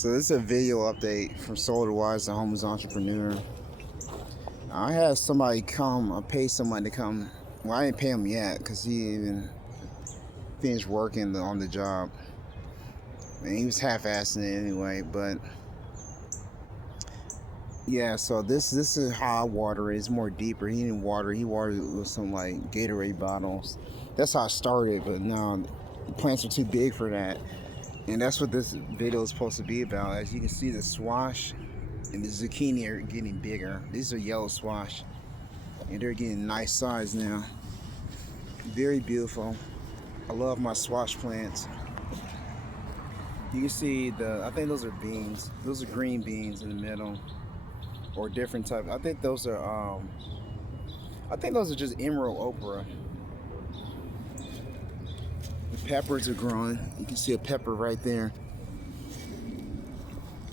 So this is a video update from SolarWise, the homeless entrepreneur. I had somebody come, I paid somebody to come. Well, I didn't pay him yet because he didn't even finished working on the job. And he was half-assing it anyway, but yeah, so this is how I water it. It's more deeper. He didn't water, he watered it with some like Gatorade bottles. That's how I started, but now the plants are too big for that. And that's what this video is supposed to be about. As you can see, the squash and the zucchini are getting bigger. These are yellow squash, and they're getting nice size now. Very beautiful. I love my squash plants. You can see I think those are beans. Those are green beans in the middle, or different type. I think those are just emerald okra. The peppers are growing. You can see a pepper right there.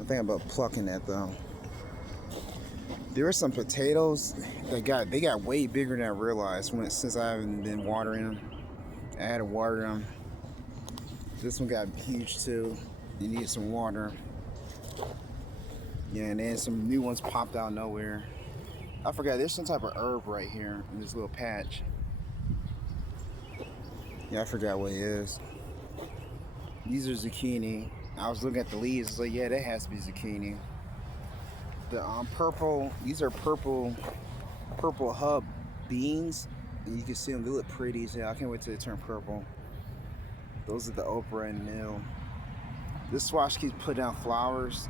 I think about plucking that though. There are some potatoes that got way bigger than I realized since I haven't been watering them. I had to water them. This one got huge too. You need some water. Yeah, and then some new ones popped out of nowhere. I forgot there's some type of herb right here in this little patch. Yeah, I forgot what it is. These are zucchini. I was looking at the leaves. I was like, yeah, that has to be zucchini. The purple. These are purple hub beans, and you can see them. They look pretty as hell. I can't wait till they turn purple. Those are the okra in the middle. This squash keeps putting out flowers.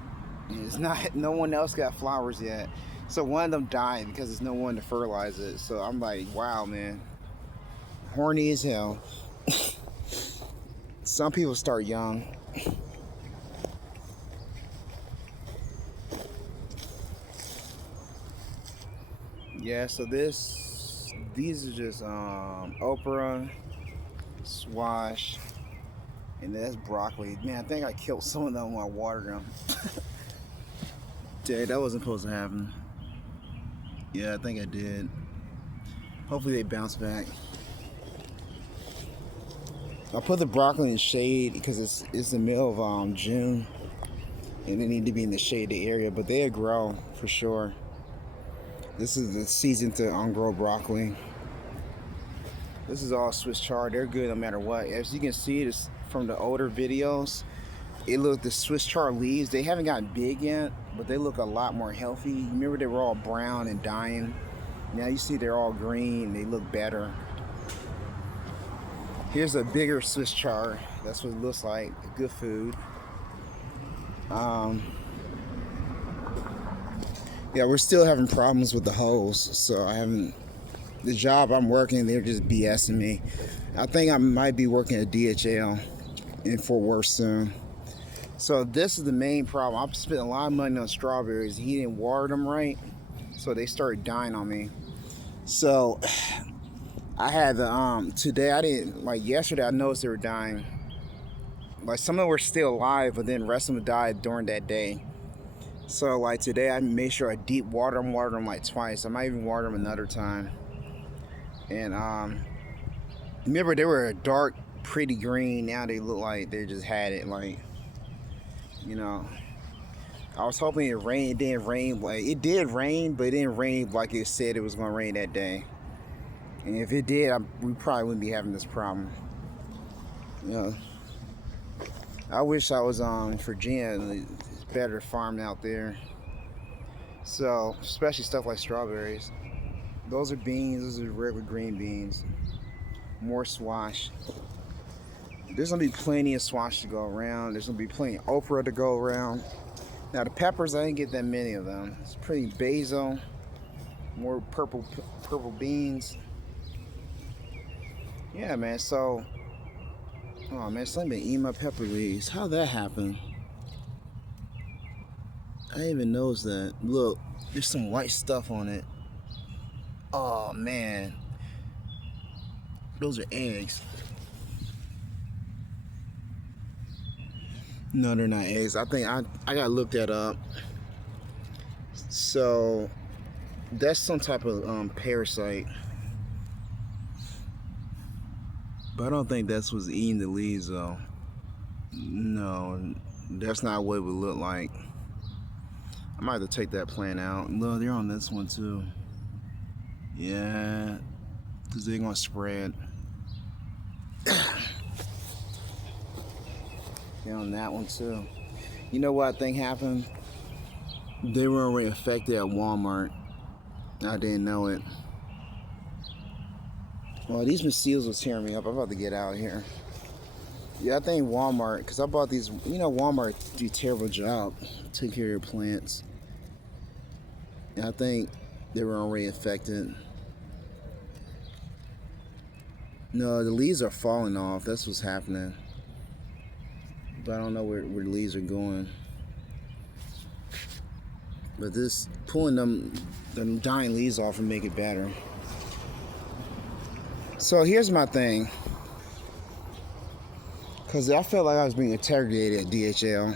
And it's not. No one else got flowers yet. So one of them died because there's no one to fertilize it. So I'm like, wow, man, horny as hell. Some people start young. Yeah, so these are just okra, squash, and that's broccoli. Man, I think I killed some of them while I watered them. Dude, that wasn't supposed to happen. Yeah, I think I did. Hopefully they bounce back. I put the broccoli in shade because it's the middle of June, and they need to be in the shaded area, but they'll grow for sure. This is the season to grow broccoli. This is all Swiss chard. They're good no matter what. As you can see, this from the older videos, the Swiss chard leaves, they haven't gotten big yet, but they look a lot more healthy. Remember, they were all brown and dying. Now you see they're all green. They look better. Here's a bigger Swiss chard. That's what it looks like. Good food. Yeah, we're still having problems with the hose, so the job I'm working, they're just BSing me. I think I might be working at DHL in Fort Worth soon. So this is the main problem. I've spent a lot of money on strawberries. He didn't water them right, so they started dying on me. So I had yesterday I noticed they were dying. Like some of them were still alive, but then the rest of them died during that day. So like today I made sure I deep water them like twice. I might even water them another time. And remember they were a dark, pretty green. Now they look like they just had it, like, you know. I was hoping it rained. It didn't rain. Like it did rain, but it didn't rain like it said it was gonna rain that day. And if it did, we probably wouldn't be having this problem. You know, I wish I was on Virginia. It's better farming out there. So, especially stuff like strawberries. Those are beans. Those are regular green beans. More squash. There's gonna be plenty of squash to go around. There's gonna be plenty of okra to go around. Now the peppers, I didn't get that many of them. It's pretty basil. More purple beans. Yeah, man. So, oh man, something been eating my pepper leaves. How'd that happen? I didn't even notice that. Look, there's some white stuff on it. Oh man, those are eggs. No, they're not eggs. I think I gotta look that up. So that's some type of parasite. But I don't think that's what's eating the leaves though. No, That's not what it would look like. I might have to take that plant out. Look, they're on this one too. Yeah, because they're gonna spread. They're on that one too. You know what I think happened? They were already affected at Walmart. I didn't know it. Well, these mosquitoes was tearing me up. I'm about to get out of here. Yeah, I think Walmart, because I bought these, you know, Walmart do a terrible job taking care of your plants. And I think they were already affected. No, the leaves are falling off. That's what's happening. But I don't know where the leaves are going. But this, pulling them dying leaves off and make it better. So here's my thing. Because I felt like I was being interrogated at DHL.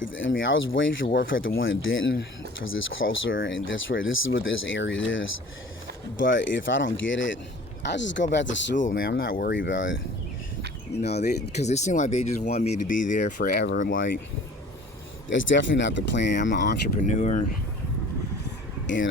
I mean, I was waiting for work at the one that didn't, because it's closer, and this is what this area is. But if I don't get it, I just go back to school, man. I'm not worried about it. You know, because it seemed like they just want me to be there forever. Like, that's definitely not the plan. I'm an entrepreneur, and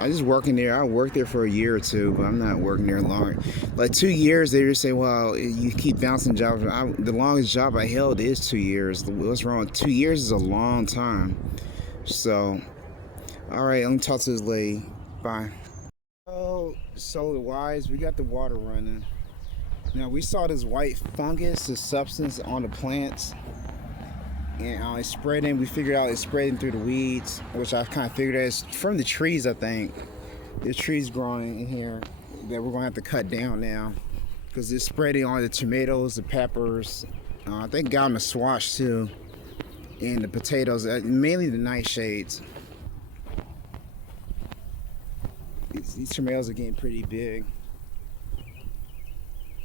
I just working there. I worked there for a year or two, but I'm not working there long. Like 2 years, they just say, well, you keep bouncing jobs. The longest job I held is 2 years. What's wrong? 2 years is a long time. So, all right, let me talk to this lady. Bye. Oh, solar wise, we got the water running. Now, we saw this white fungus, this substance on the plants. And it's spreading. We figured out it's spreading through the weeds, which I kind of figured out it's from the trees. I think there's trees growing in here that we're gonna have to cut down now because it's spreading on the tomatoes, the peppers. I think got on the squash too, and the potatoes, mainly the nightshades. These tomatoes are getting pretty big.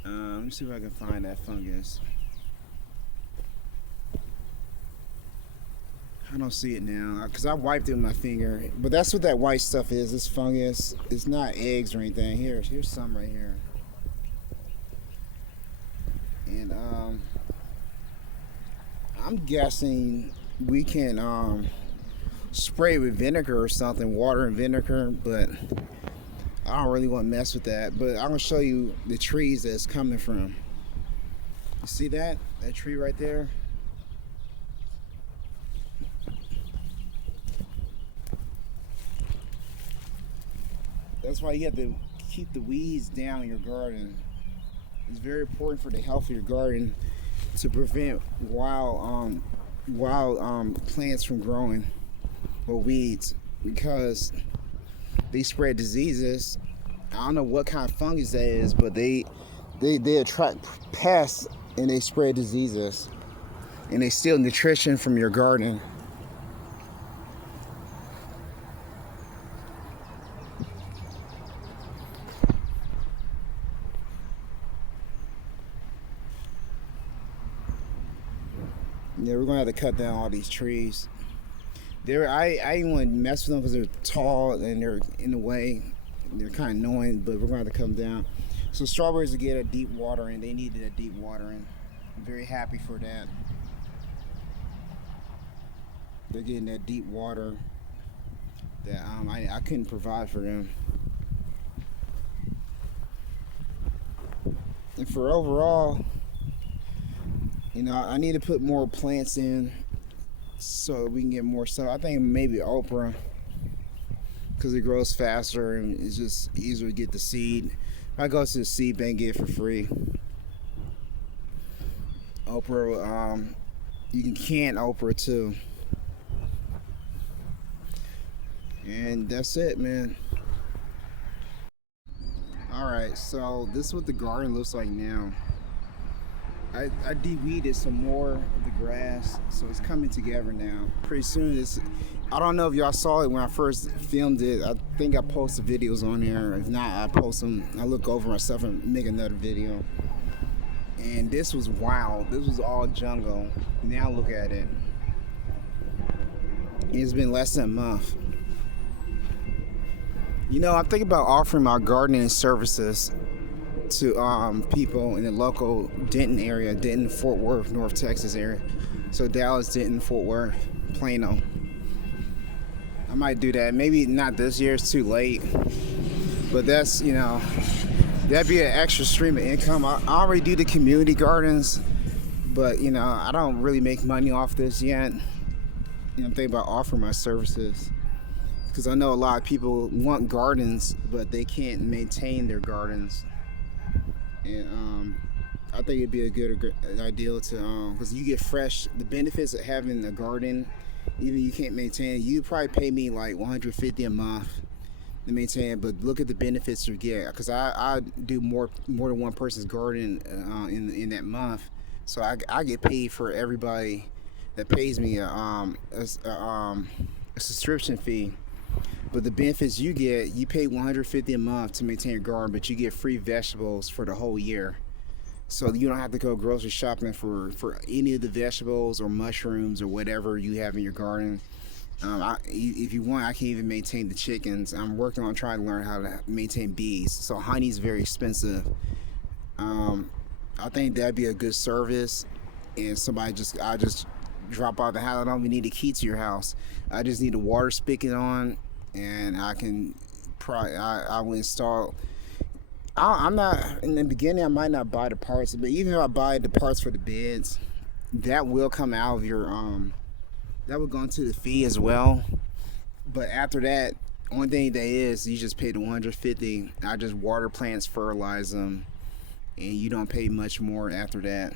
Let me see if I can find that fungus. I don't see it now because I wiped it with my finger. But that's what that white stuff is. This fungus. It's not eggs or anything. Here's some right here. And I'm guessing we can spray with vinegar or something, water and vinegar. But I don't really want to mess with that. But I'm gonna show you the trees that it's coming from. You see that? That tree right there? That's why you have to keep the weeds down in your garden. It's very important for the health of your garden to prevent wild plants from growing, or weeds, because they spread diseases. I don't know what kind of fungus that is, but they attract pests and they spread diseases, and they steal nutrition from your garden. Yeah, we're gonna have to cut down all these trees. I didn't want to mess with them because they're tall and they're in the way. They're kind of annoying, but we're gonna have to come down. So strawberries will get a deep watering. They needed a deep watering. I'm very happy for that. They're getting that deep water that I couldn't provide for them. And for overall, you know, I need to put more plants in so we can get more stuff. I think maybe okra, because it grows faster and it's just easier to get the seed. I go to the seed bank and get it for free. Okra, you can can okra too. And that's it, man. Alright, so this is what the garden looks like now. I de-weeded some more of the grass, so it's coming together now. Pretty soon, I don't know if y'all saw it when I first filmed it. I think I posted videos on there. If not, I post them. I look over myself and make another video. And this was wild. This was all jungle. Now look at it. It's been less than a month. You know, I'm thinking about offering my gardening services. to people in the local Denton area, Denton, Fort Worth, North Texas area. So Dallas, Denton, Fort Worth, Plano. I might do that. Maybe not this year, it's too late. But that's, that'd be an extra stream of income. I already do the community gardens, but, I don't really make money off this yet. I'm thinking about offering my services. Because I know a lot of people want gardens, but they can't maintain their gardens. And I think it'd be a good idea to, because you get fresh, the benefits of having a garden, even you can't maintain it, you probably pay me like $150 a month to maintain it, but look at the benefits you get. Because I do more than one person's garden in that month, so I get paid for everybody that pays me a subscription fee. But the benefits you get, you pay $150 a month to maintain your garden, but you get free vegetables for the whole year. So you don't have to go grocery shopping for any of the vegetables or mushrooms or whatever you have in your garden. If you want, I can even maintain the chickens. I'm working on trying to learn how to maintain bees. So honey's very expensive. I think that'd be a good service. And I just drop out the house. I don't even need a key to your house. I just need a water spigot on, and I can I will install. I'm not, in the beginning I might not buy the parts, but even if I buy the parts for the beds, that will come out of your that will go into the fee as well. But after that, only thing that is, you just pay the $150. I just water plants, fertilize them, and you don't pay much more after that.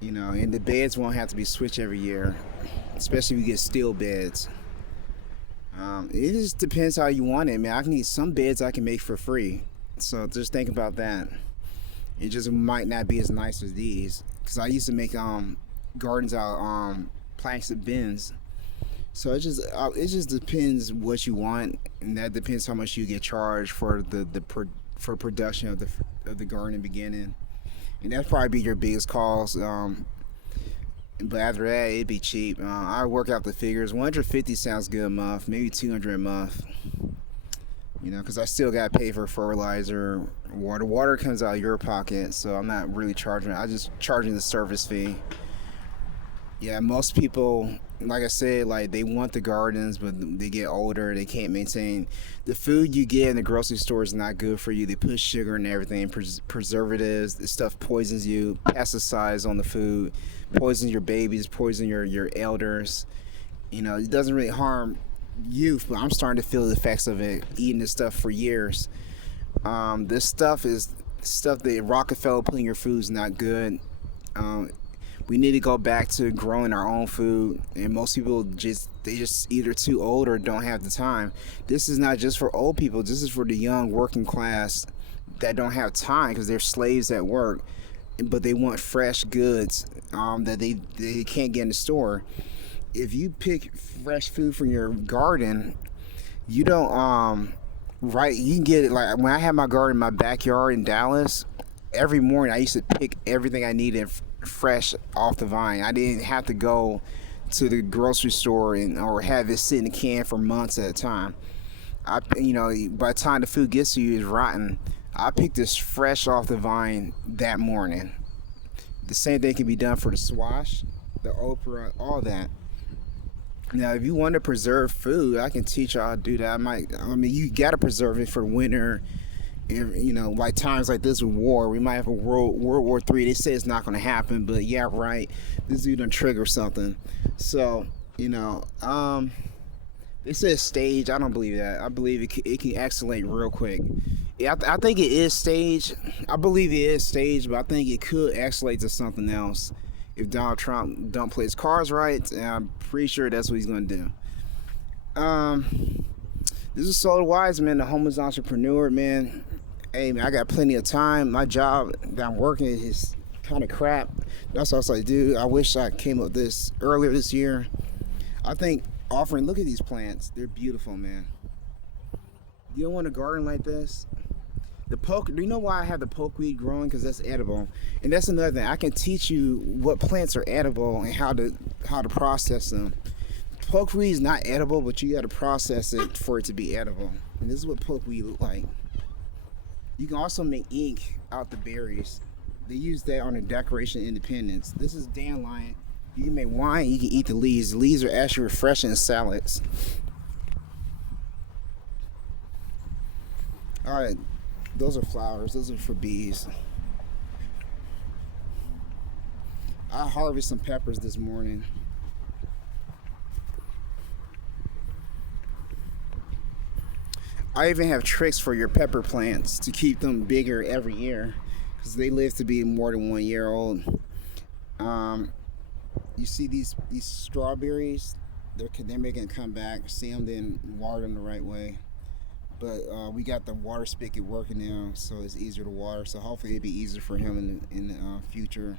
And the beds won't have to be switched every year, especially if you get steel beds. It just depends how you want it, man. I can need some beds I can make for free, so just think about that. It just might not be as nice as these, because I used to make gardens out plastic bins. So it just depends what you want, and that depends how much you get charged for for production of the garden beginning. And that'd probably be your biggest cost. But after that, it'd be cheap. I work out the figures. $150 sounds good a month, maybe $200 a month. Because I still got to pay for fertilizer, water. Water comes out of your pocket, so I'm not really charging. I'm just charging the service fee. Yeah, most people, like I said, they want the gardens, but they get older, they can't maintain. The food you get in the grocery store is not good for you. They put sugar in everything, preservatives. This stuff poisons you, pesticides on the food, poisons your babies, poison your elders. It doesn't really harm youth, but I'm starting to feel the effects of it, eating this stuff for years. This stuff is stuff that Rockefeller put in your food is not good. We need to go back to growing our own food, and most people just either too old or don't have the time. This is not just for old people. This is for the young working class that don't have time because they're slaves at work, but they want fresh goods that they can't get in the store. If you pick fresh food from your garden, you don't you can get it. Like when I had my garden in my backyard in Dallas, every morning I used to pick everything I needed fresh off the vine. I didn't have to go to the grocery store or have it sit in a can for months at a time. By the time the food gets to you, it's rotten. I picked this fresh off the vine that morning. The same thing can be done for the squash, the okra, all that. Now, if you want to preserve food, I can teach you how to do that. You gotta preserve it for winter. Like times like this with war, we might have a World War III. They say it's not going to happen, but yeah, right. This dude done trigger something. So, they say stage. I don't believe that. I believe it can escalate real quick. Yeah, I think it is staged. I believe it is staged, but I think it could escalate to something else if Donald Trump don't play his cards right. And I'm pretty sure that's what he's going to do. This is Solar Wise, man, the homeless entrepreneur, man. Hey, man, I got plenty of time. My job that I'm working is kind of crap. That's what I was like, dude, I wish I came up with this earlier this year. I think look at these plants. They're beautiful, man. You don't want a garden like this? Do you know why I have the pokeweed growing? Because that's edible. And that's another thing. I can teach you what plants are edible and how to process them. Pokeweed is not edible, but you got to process it for it to be edible. And this is what pokeweed look like. You can also make ink out the berries. They use that on the Declaration of Independence. This is dandelion. You can make wine. You can eat the leaves. The leaves are actually refreshing in salads. All right, those are flowers. Those are for bees. I harvested some peppers this morning. I even have tricks for your pepper plants to keep them bigger every year because they live to be more than 1 year old. You see these strawberries? They're making a comeback. See them, then water them the right way. But we got the water spigot working now, so it's easier to water. So hopefully it'll be easier for him in the future.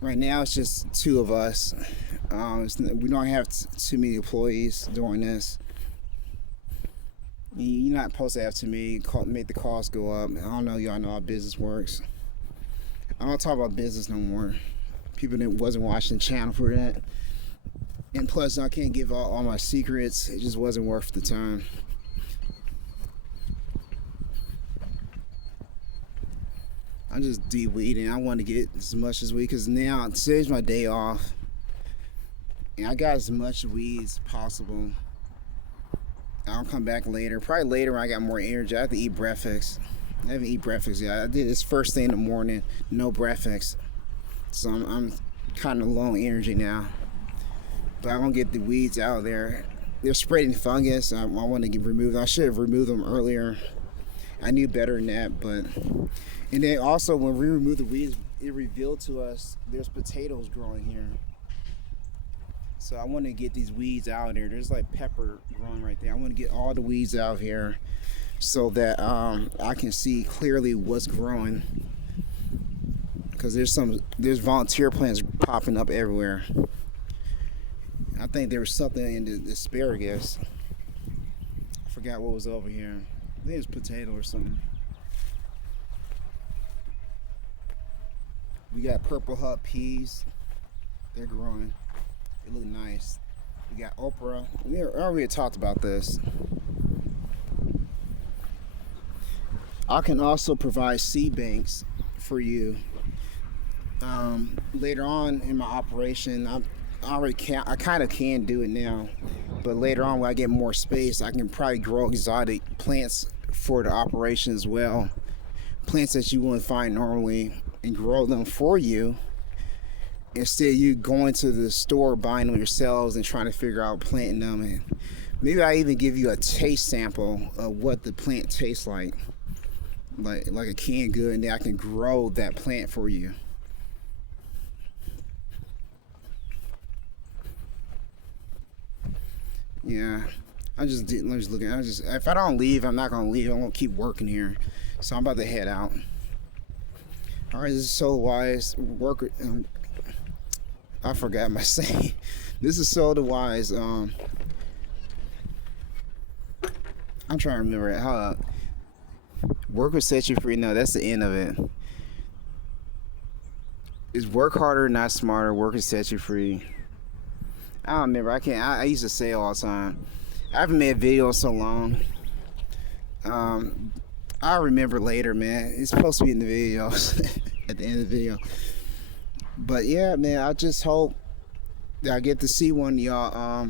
Right now it's just two of us. We don't have too many employees doing this. You're not supposed to have too many, make the costs go up. I don't know, y'all know how business works. I don't talk about business no more. People that wasn't watching the channel for that. And plus, I can't give all my secrets. It just wasn't worth the time. I'm just deep weeding. I want to get as much as weed because now today's my day off. And I got as much weed as possible. I'll come back later. Probably later when I got more energy. I have to eat breakfast. I haven't eaten breakfast yet. I did this first thing in the morning, no breakfast. So I'm kind of low on energy now. But I'm gonna get the weeds out of there. They're spreading fungus. I want to remove them. I should have removed them earlier. I knew better than that, but and then also when we removed the weeds, it revealed to us there's potatoes growing here. So I want to get these weeds out of there. There's like pepper growing right there. I want to get all the weeds out here so that I can see clearly what's growing. Because there's volunteer plants popping up everywhere. I think there was something in the asparagus. I forgot what was over here. I think it was potato or something. We got purple hut peas. They're growing. They look nice. We got okra. We already talked about this. I can also provide seed banks for you. Later on in my operation, I kind of can do it now, but later on when I get more space, I can probably grow exotic plants for the operation as well. Plants that you wouldn't find normally, and grow them for you. Instead of you going to the store buying them yourselves and trying to figure out planting them. And maybe I even give you a taste sample of what the plant tastes like a canned good, and then I can grow that plant for you. Yeah, I'm just looking. If I don't leave, I'm not gonna leave. I'm gonna keep working here. So I'm about to head out. All right, this is Solar Wise worker. I forgot my saying. This is Solar Wise. I'm trying to remember it. How work will set you free. No, that's the end of it. It's work harder, not smarter. Work will set you free. I don't remember. I can't. I used to say it all the time. I haven't made a video in so long. I'll remember later, man. It's supposed to be in the videos at the end of the video. But yeah, man, I just hope that I get to see one of y'all.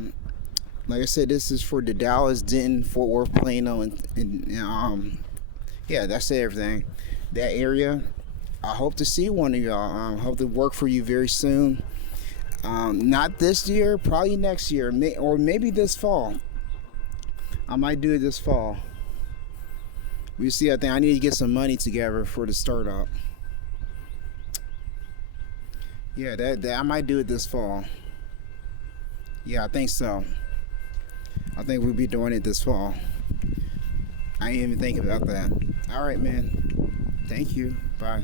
Like I said, this is for the Dallas, Denton, Fort Worth, Plano, and yeah, that's everything. That area. I hope to see one of y'all. Hope to work for you very soon. Not this year, probably next year, or maybe this fall. I might do it this fall. We see. I think I need to get some money together for the startup. Yeah, that I might do it this fall. Yeah, I think so. I think we'll be doing it this fall. I didn't even think about that. All right, man. Thank you. Bye.